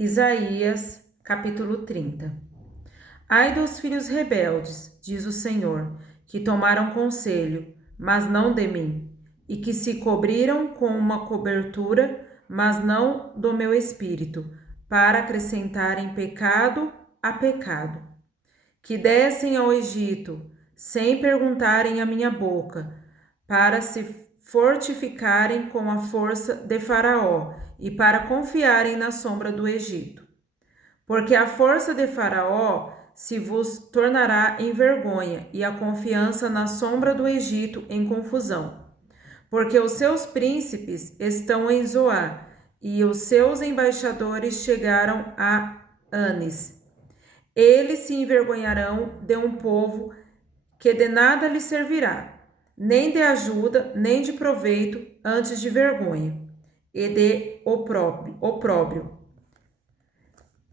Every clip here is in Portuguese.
Isaías, capítulo 30. Ai dos filhos rebeldes, diz o Senhor, que tomaram conselho, mas não de mim, e que se cobriram com uma cobertura, mas não do meu espírito, para acrescentarem pecado a pecado. Que descem ao Egito, sem perguntarem à minha boca, para se fortificarem com a força de Faraó e para confiarem na sombra do Egito. Porque a força de Faraó se vos tornará em vergonha e a confiança na sombra do Egito em confusão. Porque os seus príncipes estão em Zoar e os seus embaixadores chegaram a Anis. Eles se envergonharão de um povo que de nada lhe servirá, nem de ajuda, nem de proveito, antes de vergonha e de opróbrio.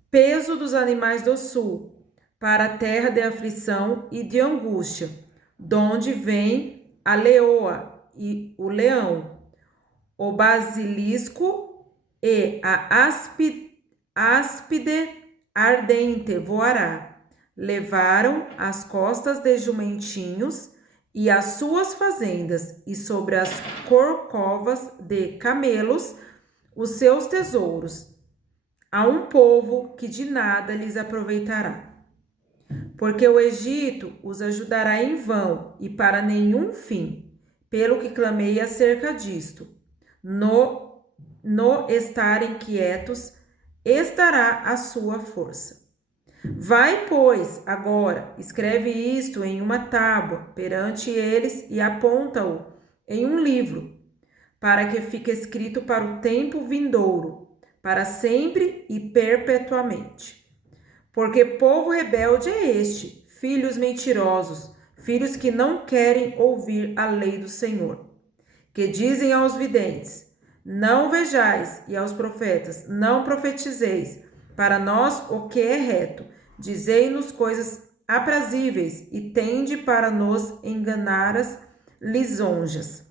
Peso dos animais do sul, para a terra de aflição e de angústia, donde vem a leoa e o leão, o basilisco e a áspide ardente voará. Levaram as costas de jumentinhos e as suas fazendas, e sobre as corcovas de camelos os seus tesouros, a um povo que de nada lhes aproveitará. Porque o Egito os ajudará em vão e para nenhum fim, pelo que clamei acerca disto. No estarem quietos, estará a sua força. Vai, pois, agora, escreve isto em uma tábua perante eles e aponta-o em um livro, para que fique escrito para o tempo vindouro, para sempre e perpetuamente. Porque povo rebelde é este, filhos mentirosos, filhos que não querem ouvir a lei do Senhor, que dizem aos videntes: não vejais, e aos profetas: não profetizeis, para nós o que é reto. Dizei-nos coisas aprazíveis, e tende para nos enganar as lisonjas.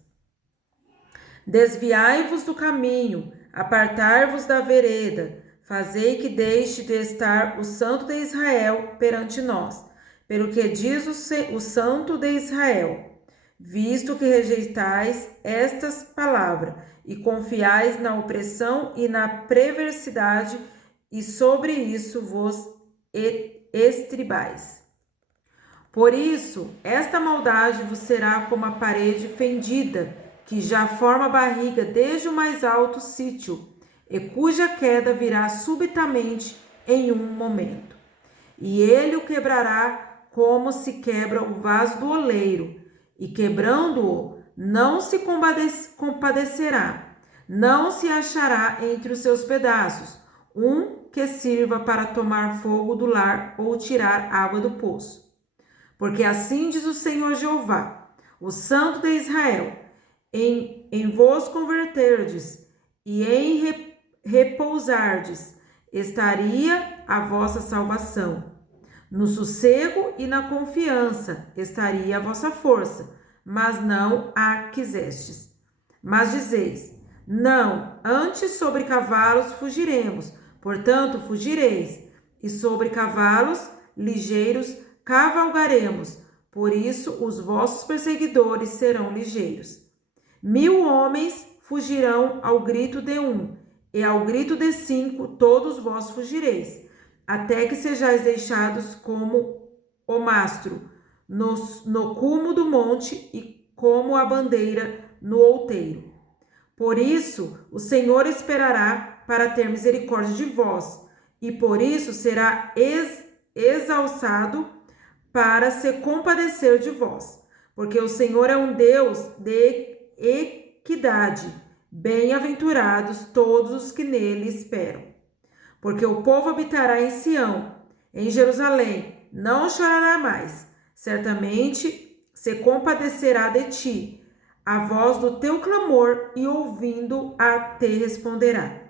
Desviai-vos do caminho, apartai-vos da vereda, fazei que deixe de estar o Santo de Israel perante nós. Pelo que diz o Santo de Israel: visto que rejeitais estas palavras, e confiais na opressão e na perversidade, e sobre isso vos estribais. Por isso, esta maldade vos será como a parede fendida, que já forma barriga desde o mais alto sítio, e cuja queda virá subitamente em um momento. E ele o quebrará como se quebra o vaso do oleiro, e quebrando-o, não se compadecerá, não se achará entre os seus pedaços um que sirva para tomar fogo do lar ou tirar água do poço. Porque assim diz o Senhor Jeová, o Santo de Israel: em vos converterdes e em repousardes, estaria a vossa salvação. No sossego e na confiança estaria a vossa força, mas não a quisestes. Mas dizeis: não, antes sobre cavalos fugiremos, portanto fugireis, e sobre cavalos ligeiros cavalgaremos, por isso os vossos perseguidores serão ligeiros. 1000 homens fugirão ao grito de um, e ao grito de 5 todos vós fugireis, até que sejais deixados como o mastro no cume do monte e como a bandeira no outeiro. Por isso o Senhor esperará para ter misericórdia de vós, e por isso será exalçado para se compadecer de vós. Porque o Senhor é um Deus de equidade, bem-aventurados todos os que nele esperam. Porque o povo habitará em Sião, em Jerusalém, não chorará mais. Certamente se compadecerá de ti, a voz do teu clamor, e ouvindo a te responderá.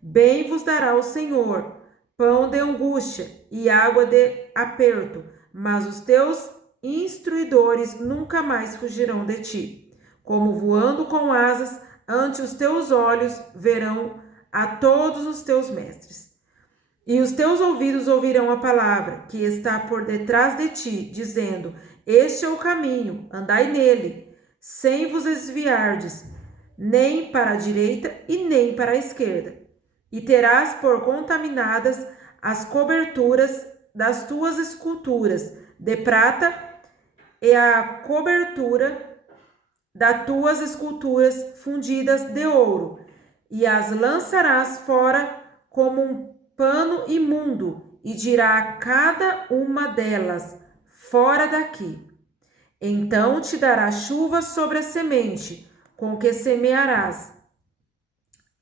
Bem vos dará o Senhor, pão de angústia e água de aperto, mas os teus instruidores nunca mais fugirão de ti. Como voando com asas, ante os teus olhos verão a todos os teus mestres. E os teus ouvidos ouvirão a palavra que está por detrás de ti, dizendo: Este é o caminho, andai nele, sem vos desviardes, nem para a direita e nem para a esquerda. E terás por contaminadas as coberturas das tuas esculturas de prata e a cobertura das tuas esculturas fundidas de ouro, e as lançarás fora como um pano imundo, e dirá a cada uma delas: fora daqui. Então te dará chuva sobre a semente, com que semearás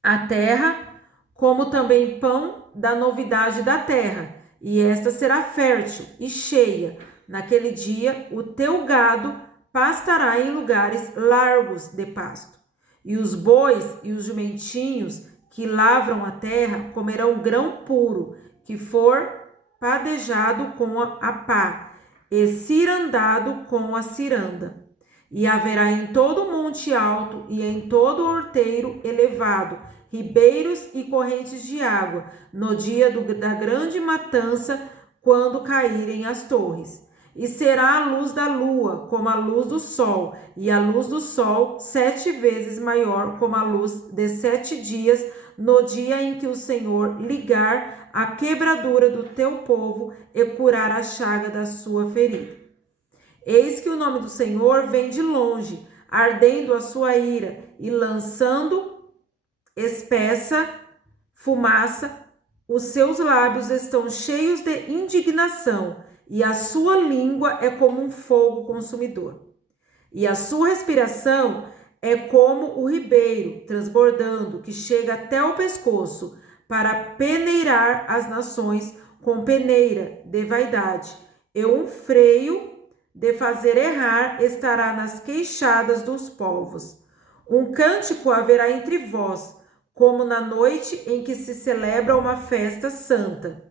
a terra, como também pão da novidade da terra, e esta será fértil e cheia. Naquele dia o teu gado pastará em lugares largos de pasto, e os bois e os jumentinhos que lavram a terra comerão grão puro, que for padejado com a pá, e cirandado com a ciranda. E haverá em todo monte alto e em todo horteiro elevado ribeiros e correntes de água, no dia da grande matança, quando caírem as torres. E será a luz da lua como a luz do sol, e a luz do sol 7 vezes maior como a luz de 7 dias, no dia em que o Senhor ligar a quebradura do teu povo e curar a chaga da sua ferida. Eis que o nome do Senhor vem de longe, ardendo a sua ira e lançando espessa fumaça. Os seus lábios estão cheios de indignação, e a sua língua é como um fogo consumidor. E a sua respiração é como o ribeiro transbordando, que chega até o pescoço, para peneirar as nações com peneira de vaidade. E um freio de fazer errar estará nas queixadas dos povos. Um cântico haverá entre vós, como na noite em que se celebra uma festa santa,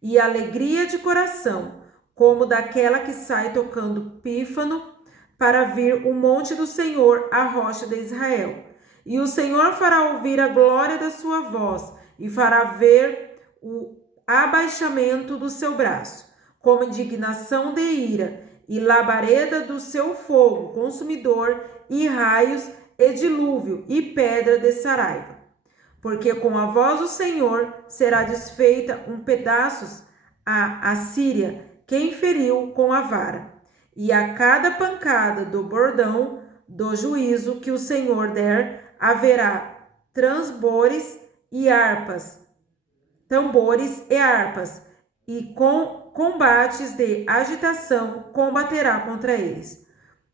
e alegria de coração, como daquela que sai tocando pífano para vir o monte do Senhor, a rocha de Israel. E o Senhor fará ouvir a glória da sua voz, e fará ver o abaixamento do seu braço, como indignação de ira, e labareda do seu fogo consumidor, e raios, e dilúvio, e pedra de saraiva. Porque com a voz do Senhor será desfeita um pedaços a Assíria, quem feriu com a vara. E a cada pancada do bordão do juízo que o Senhor der, haverá tambores e harpas, e com combates de agitação combaterá contra eles.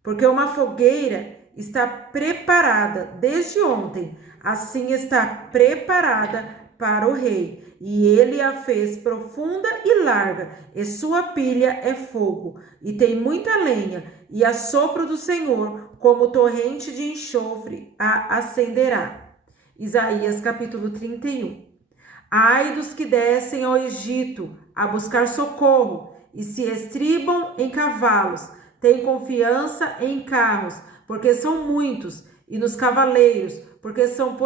Porque uma fogueira está preparada desde ontem, assim está preparada para o rei, e ele a fez profunda e larga, e sua pilha é fogo, e tem muita lenha, e a sopro do Senhor, como torrente de enxofre, a acenderá. Isaías capítulo 31. Ai dos que descem ao Egito a buscar socorro, e se estribam em cavalos, têm confiança em carros, porque são muitos, e nos cavaleiros, porque são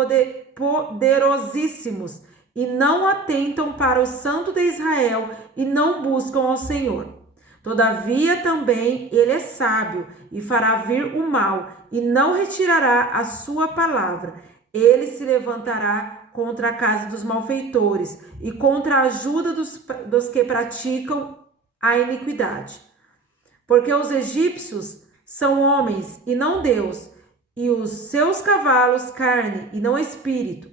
poderosíssimos, e não atentam para o Santo de Israel, e não buscam ao Senhor. Todavia também ele é sábio, e fará vir o mal, e não retirará a sua palavra. Ele se levantará contra a casa dos malfeitores, e contra a ajuda dos que praticam a iniquidade. Porque os egípcios são homens e não Deus, e os seus cavalos carne e não espírito.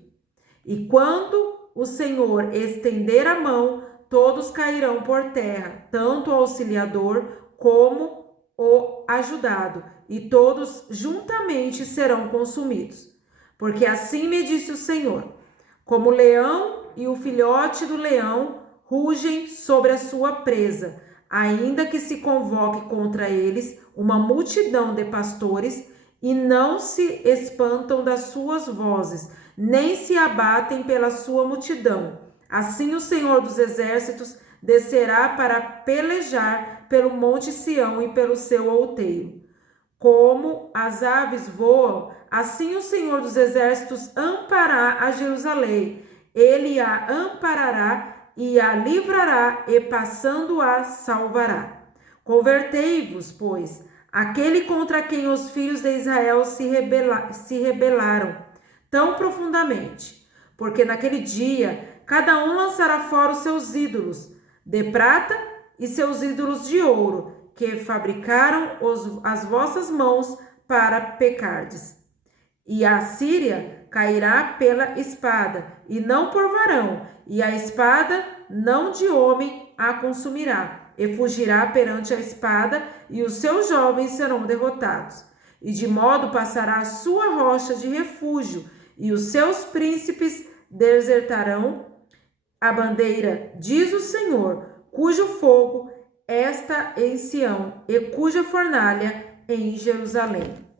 E quando o Senhor estender a mão, todos cairão por terra, tanto o auxiliador como o ajudado, e todos juntamente serão consumidos. Porque assim me disse o Senhor: como o leão e o filhote do leão rugem sobre a sua presa, ainda que se convoque contra eles uma multidão de pastores, e não se espantam das suas vozes, nem se abatem pela sua multidão. Assim o Senhor dos Exércitos descerá para pelejar pelo monte Sião e pelo seu outeiro. Como as aves voam, assim o Senhor dos Exércitos ampará a Jerusalém. Ele a amparará e a livrará, e passando-a salvará. Convertei-vos, pois, àquele contra quem os filhos de Israel se rebelaram tão profundamente, porque naquele dia cada um lançará fora os seus ídolos de prata e seus ídolos de ouro, que fabricaram as vossas mãos para pecardes. E a Síria cairá pela espada, e não por varão, e a espada não de homem a consumirá, e fugirá perante a espada, e os seus jovens serão derrotados. E de modo passará a sua rocha de refúgio, e os seus príncipes desertarão a bandeira, diz o Senhor, cujo fogo está em Sião, e cuja fornalha em Jerusalém.